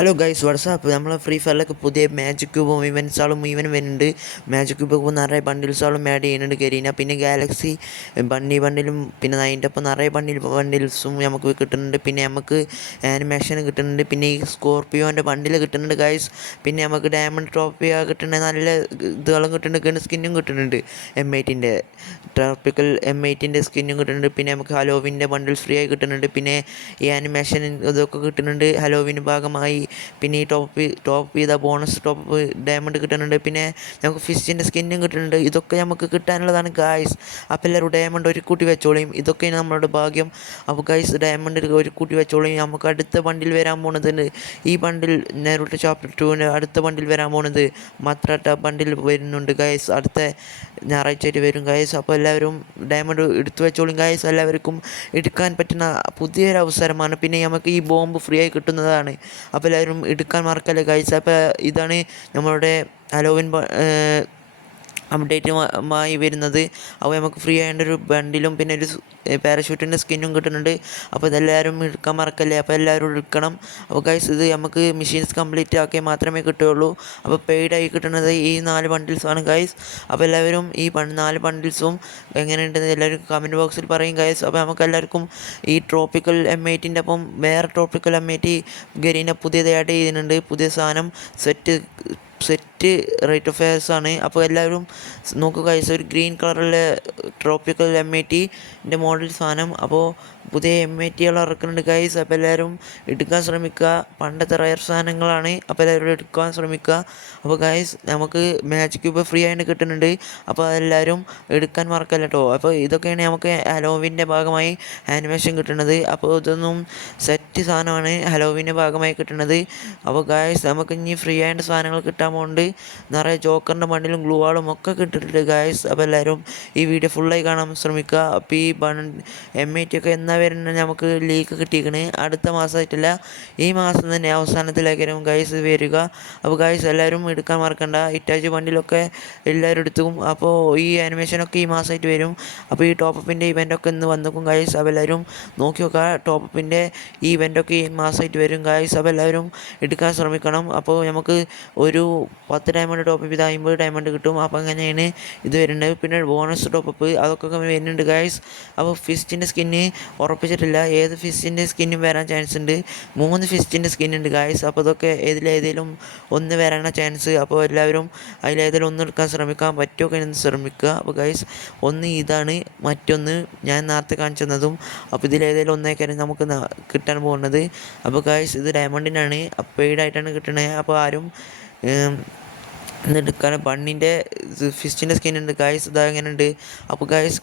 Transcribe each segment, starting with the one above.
Hello guys WhatsApp നമ്മൾ free ഫയറിലൊക്കെ പുതിയ magic ക്യൂബും ഇവൻസാളും മുഴുവനും വരുന്നുണ്ട്. മാജിക് ക്യൂബൊക്കെ നിറയെ ബണ്ടിൽസാളും ആഡ് ചെയ്യുന്നുണ്ട് കഴിഞ്ഞാൽ. പിന്നെ ഗാലക്സി ബണ്ടിലും പിന്നെ അതിൻ്റെ ഒപ്പം നിറയെ ബണ്ടിൽസും നമുക്ക് കിട്ടുന്നുണ്ട്. പിന്നെ നമുക്ക് ആനിമേഷൻ കിട്ടുന്നുണ്ട്. പിന്നെ ഈ സ്കോർപ്പിയോൻ്റെ ബണ്ടിൽ കിട്ടുന്നുണ്ട് ഗൈസ്. പിന്നെ നമുക്ക് ഡയമണ്ട് ട്രോഫിയ കിട്ടുന്നുണ്ട്. നല്ല ഇതുകളും കിട്ടുന്നുണ്ട്. ഗൺ സ്കിന്നും കിട്ടുന്നുണ്ട്. M8ൻ്റെ ട്രോപ്പിക്കൽ M8ൻ്റെ സ്കിന്നും കിട്ടുന്നുണ്ട്. പിന്നെ നമുക്ക് ഹലോവിൻ്റെ ബണ്ടിൽ ഫ്രീ ആയി കിട്ടുന്നുണ്ട്. പിന്നെ ഈ ആനിമേഷൻ ഇതൊക്കെ കിട്ടുന്നുണ്ട് ഹലോവിൻ്റെ ഭാഗമായി. പിന്നെ ഈ ടോപ്പ് ചെയ്ത ബോണസ് ടോപ്പ് ഡയമണ്ട് കിട്ടുന്നുണ്ട്. പിന്നെ നമുക്ക് ഫിഷിൻ്റെ സ്കിന്നും കിട്ടുന്നുണ്ട്. ഇതൊക്കെ നമുക്ക് കിട്ടാനുള്ളതാണ് ഗായ്സ്. അപ്പോൾ എല്ലാവരും ഡയമണ്ട് ഒരു കൂട്ടി വെച്ചോളിയും. ഇതൊക്കെയാണ് നമ്മളുടെ ഭാഗ്യം. അപ്പോൾ ഗൈസ് ഡയമണ്ട് ഒരു കൂട്ടി വെച്ചോളിയും. നമുക്ക് അടുത്ത ബണ്ടിൽ വരാൻ പോണത് ഈ ബണ്ടിൽ നേരിട്ട് ചാപ്റ്റർ 2 അടുത്ത ബണ്ടിൽ വരാൻ പോണത് മാത്രട്ട ബണ്ടിൽ വരുന്നുണ്ട് ഗൈസ്. അടുത്ത ഞായറാഴ്ചയായിട്ട് വരും ഗൈസ്. അപ്പോൾ എല്ലാവരും ഡയമണ്ട് എടുത്തു വെച്ചോളും ഗൈസ്. എല്ലാവർക്കും എടുക്കാൻ പറ്റുന്ന പുതിയൊരു അവസരമാണ്. പിന്നെ നമുക്ക് ഈ ബോംബ് ഫ്രീ ആയി കിട്ടുന്നതാണ്. അപ്പോൾ എല്ലാവരും എടുക്കാൻ മറക്കല്ലേ ഗൈസ്. അപ്പോൾ ഇതാണ് നമ്മളുടെ ഹലോവിൻ അപ്ഡേറ്റുമായി വരുന്നത്. അപ്പോൾ നമുക്ക് ഫ്രീ ആയിട്ട് ഒരു ബണ്ടിലും പിന്നെ ഒരു പാരഷൂട്ടിൻ്റെ സ്കിന്നും കിട്ടുന്നുണ്ട്. അപ്പോൾ ഇതെല്ലാവരും എടുക്കാൻ മറക്കല്ലേ. അപ്പോൾ എല്ലാവരും എടുക്കണം. അപ്പോൾ ഗൈസ് ഇത് നമുക്ക് മെഷീൻസ് കംപ്ലീറ്റ് ആക്കിയാൽ മാത്രമേ കിട്ടുകയുള്ളൂ. അപ്പോൾ പെയ്ഡായി കിട്ടുന്നത് ഈ 4 ബണ്ടിൽസാണ് ഗൈസ്. അപ്പോൾ എല്ലാവരും ഈ 4 ബണ്ടിൽസും എങ്ങനെയുണ്ടെന്ന് എല്ലാവരും കമൻറ്റ് ബോക്സിൽ പറയും ഗൈസ്. അപ്പോൾ നമുക്ക് എല്ലാവർക്കും ഈ ട്രോപ്പിക്കൽ M8ൻ്റെ ഒപ്പം വേറെ ട്രോപ്പിക്കൽ M8 ഗരീന പുതിയത് ആഡ് ചെയ്യുന്നുണ്ട്. പുതിയ സാധനം സെറ്റ് റേറ്റ് ഓഫ് ഫെയർസ് ആണ്. അപ്പോൾ എല്ലാവരും നോക്കുക ഗൈസ്. ഒരു ഗ്രീൻ കളറിലെ ട്രോപ്പിക്കൽ M8ൻ്റെ മോഡൽ സാധനം. അപ്പോൾ പുതിയ M8കൾ ഇറക്കുന്നുണ്ട് ഗൈസ്. അപ്പോൾ എല്ലാവരും എടുക്കാൻ ശ്രമിക്കുക. പണ്ടത്തെ റയർ സാധനങ്ങളാണ്. അപ്പോൾ എല്ലാവരും എടുക്കാൻ ശ്രമിക്കുക. അപ്പോൾ ഗൈസ് നമുക്ക് മാജിക് ക്യൂബ് ഫ്രീ ആയിട്ട് കിട്ടുന്നുണ്ട്. അപ്പോൾ അതെല്ലാവരും എടുക്കാൻ മറക്കല്ല കേട്ടോ. അപ്പോൾ ഇതൊക്കെയാണ് നമുക്ക് ഹലോവിൻ്റെ ഭാഗമായി ആനിമേഷൻ കിട്ടുന്നത്. അപ്പോൾ ഇതൊന്നും സെറ്റ് സാധനമാണ് ഹലോവിൻ്റെ ഭാഗമായി കിട്ടുന്നത്. അപ്പോൾ ഗൈസ് നമുക്ക് ഇനി ഫ്രീ ആയിട്ട് സാധനങ്ങൾ കിട്ടാൻ പോകുന്നുണ്ട്. നിറയെ ജോക്കറിൻ്റെ മണ്ണിലും ഗ്ലൂ വാളും ഒക്കെ കിട്ടിയിട്ടുണ്ട് ഗൈസ്. അപ്പോൾ എല്ലാവരും ഈ വീഡിയോ ഫുള്ളായി കാണാൻ ശ്രമിക്കുക. അപ്പോൾ ഈ M8 ഒക്കെ എന്നാ വരുന്നത് നമുക്ക് ലീക്ക് കിട്ടിയിരിക്കണേ. അടുത്ത മാസമായിട്ടില്ല, ഈ മാസം തന്നെ അവസാനത്തിലേക്കാരും ഗൈസ് വരിക. അപ്പോൾ ഗൈസ് എല്ലാവരും എടുക്കാൻ മറക്കണ്ട. ഇറ്റാച്ചി ബണ്ടിലൊക്കെ എല്ലാവരും എടുത്തും. അപ്പോൾ ഈ ആനിമേഷനൊക്കെ ഈ മാസമായിട്ട് വരും. അപ്പോൾ ഈ ടോപ്പപ്പിൻ്റെ ഇവൻ്റൊക്കെ ഇന്ന് വന്നേക്കും ഗൈസ്. അപ്പോൾ എല്ലാവരും നോക്കി നോക്കുക. ടോപ്പപ്പിൻ്റെ ഈ ഇവൻ്റൊക്കെ ഈ മാസമായിട്ട് വരും ഗൈസ്. അപ്പോൾ എല്ലാവരും എടുക്കാൻ ശ്രമിക്കണം. അപ്പോൾ നമുക്ക് ഒരു 10 ഡയമണ്ട് ടോപ്പപ്പ് ചെയ്ത് 50 ഡയമണ്ട് കിട്ടും. അപ്പോൾ അങ്ങനെയാണ് ഇത് വരുന്നത്. പിന്നെ ബോണസ് ടോപ്പപ്പ് അതൊക്കെ വരുന്നുണ്ട് ഗൈസ്. അപ്പോൾ ഫിസ്റ്റിൻ്റെ സ്കിന്ന് ഉറപ്പിച്ചിട്ടില്ല. ഏത് ഫിസ്റ്റിൻ്റെ സ്കിന്നും വരാൻ ചാൻസ് ഉണ്ട്. 3 ഫിസ്റ്റിൻ്റെ സ്കിൻ ഉണ്ട് ഗൈസ്. അപ്പോൾ അതൊക്കെ ഏതിലേതെങ്കിലും ഒന്ന് വരാനാണ് ചാൻസ്. അപ്പോൾ എല്ലാവരും അതിലേതെങ്കിലും ഒന്ന് എടുക്കാൻ ശ്രമിക്കാൻ പറ്റുമൊക്കെ എന്ന് ശ്രമിക്കുക. അപ്പോൾ ഗൈസ് ഒന്ന് ഇതാണ്, മറ്റൊന്ന് ഞാൻ നേരത്തെ കാണിച്ചു തന്നതും. അപ്പോൾ ഇതിലേതെങ്കിലും ഒന്നേക്കാരും നമുക്ക് കിട്ടാൻ പോകുന്നത്. അപ്പോൾ ഗൈസ് ഇത് ഡയമണ്ടിനാണ് പെയ്ഡായിട്ടാണ് കിട്ടണത്. അപ്പോൾ ആരും എടുക്കാൻ ബണ്ണിൻ്റെ ഫിസ്റ്റിൻ്റെ സ്കിൻ ഉണ്ട് ഗൈസ്. ഇതാ എങ്ങനെയുണ്ട്. അപ്പോൾ ഗൈസ്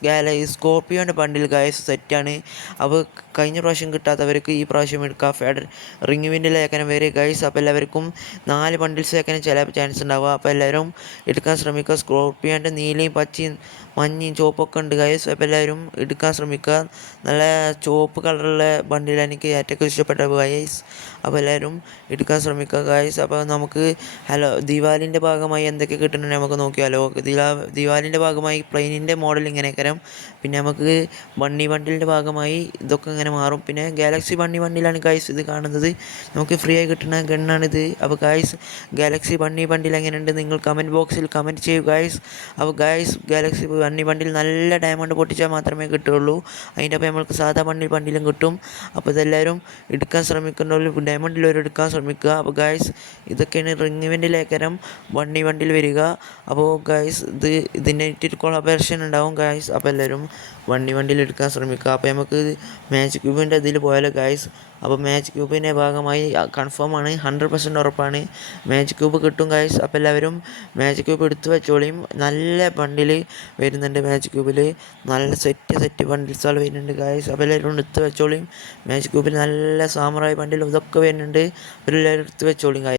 സ്കോർപ്പിയോൻ്റെ ബണ്ടിൽ ഗൈസ് സെറ്റാണ്. അപ്പോൾ കഴിഞ്ഞ പ്രാവശ്യം കിട്ടാത്തവർക്ക് ഈ പ്രാവശ്യം എടുക്കാം. ഫെഡർ റിംഗ് വിൻഡിലേക്കാനും വരെ ഗൈസ്. അപ്പോൾ എല്ലാവർക്കും 4 ബണ്ടിൽസ് വെക്കാനും ചില ചാൻസ് ഉണ്ടാവുക. അപ്പോൾ എല്ലാവരും എടുക്കാൻ ശ്രമിക്കുക. സ്കോർപ്പിയോൻ്റെ നീലയും പച്ചയും മഞ്ഞയും ചുവപ്പൊക്കെ ഉണ്ട് ഗൈസ്. അപ്പോൾ എല്ലാവരും എടുക്കാൻ ശ്രമിക്കുക. നല്ല ചുവപ്പ് കളറുള്ള ബണ്ടിൽ എനിക്ക് ഏറ്റവും ഇഷ്ടപ്പെട്ട ഗൈസ്. അപ്പോൾ എല്ലാവരും എടുക്കാൻ ശ്രമിക്കുക ഗൈസ്. അപ്പോൾ നമുക്ക് ദിവാലിൻ്റെ ഭാഗമായി എന്തൊക്കെ കിട്ടുന്നുണ്ട് നമുക്ക് നോക്കിയാലോ. ദിവാലിൻ്റെ ഭാഗമായി പ്ലെയിനിൻ്റെ മോഡൽ ഇങ്ങനെയൊക്കെ. പിന്നെ നമുക്ക് ബണ്ടിലിൻ്റെ ഭാഗമായി ഇതൊക്കെ ഇങ്ങനെ മാറും. പിന്നെ ഗാലക്സി ബണ്ടിലാണ് ഗൈസ് ഇത് കാണുന്നത്. നമുക്ക് ഫ്രീ ആയി കിട്ടുന്ന ഗണ്ണാണിത്. അപ്പോൾ ഗൈസ് ഗാലക്സി ബണ്ടിൽ എങ്ങനെയുണ്ട് നിങ്ങൾ കമൻറ്റ് ബോക്സിൽ കമൻറ്റ് ചെയ്യൂ ഗൈസ്. അപ്പോൾ ഗൈസ് ഗാലക്സി ബണ്ടിൽ നല്ല ഡയമണ്ട് പൊട്ടിച്ചാൽ മാത്രമേ കിട്ടുകയുള്ളൂ. അതിൻ്റെ അപ്പോൾ നമ്മൾക്ക് സാധാ ബണ്ടിലും കിട്ടും. അപ്പോൾ ഇതെല്ലാവരും എടുക്കാൻ ശ്രമിക്കുന്നവർ ഡയമണ്ടിലൊരു എടുക്കാൻ ശ്രമിക്കുക. അപ്പോൾ ഗൈസ് ഇതൊക്കെയാണ് റിംഗ് ഇവൻറ്റിലേക്കരം ബണ്ടിൽ വരിക. അപ്പോൾ ഗൈസ് ഇതിൻ്റെ കൊളാബറേഷൻ ഉണ്ടാവും ഗൈസ്. അപ്പോൾ എല്ലാവരും ബണ്ടിൽ എടുക്കാൻ ശ്രമിക്കുക. അപ്പോൾ നമുക്ക് മാജിക് ക്യൂബിൻ്റെ ഇതിൽ പോയാലോ ഗൈസ്. അപ്പോൾ മാജിക് ക്യൂബിൻ്റെ ഭാഗമായി കൺഫേം ആണ്, 100% ഉറപ്പാണ് മാജിക് ക്യൂബ് കിട്ടും ഗൈസ്. അപ്പോൾ എല്ലാവരും മാജിക് ക്യൂബ് എടുത്തു വെച്ചോളിയും. നല്ല ബണ്ടിൽ വരുന്നുണ്ട് മാജിക് ക്യൂബിൽ. നല്ല സെറ്റ് ബണ്ടിൽസുകൾ വരുന്നുണ്ട് ഗൈസ്. അപ്പോൾ എല്ലാവരും എടുത്തു വെച്ചോളിയും. മാജിക് ക്യൂബിൽ നല്ല സാമുറായി ബണ്ടിലും ഇതൊക്കെ വരുന്നുണ്ട്. എല്ലാവരും എടുത്തു വെച്ചോളിയും ഗൈസ്.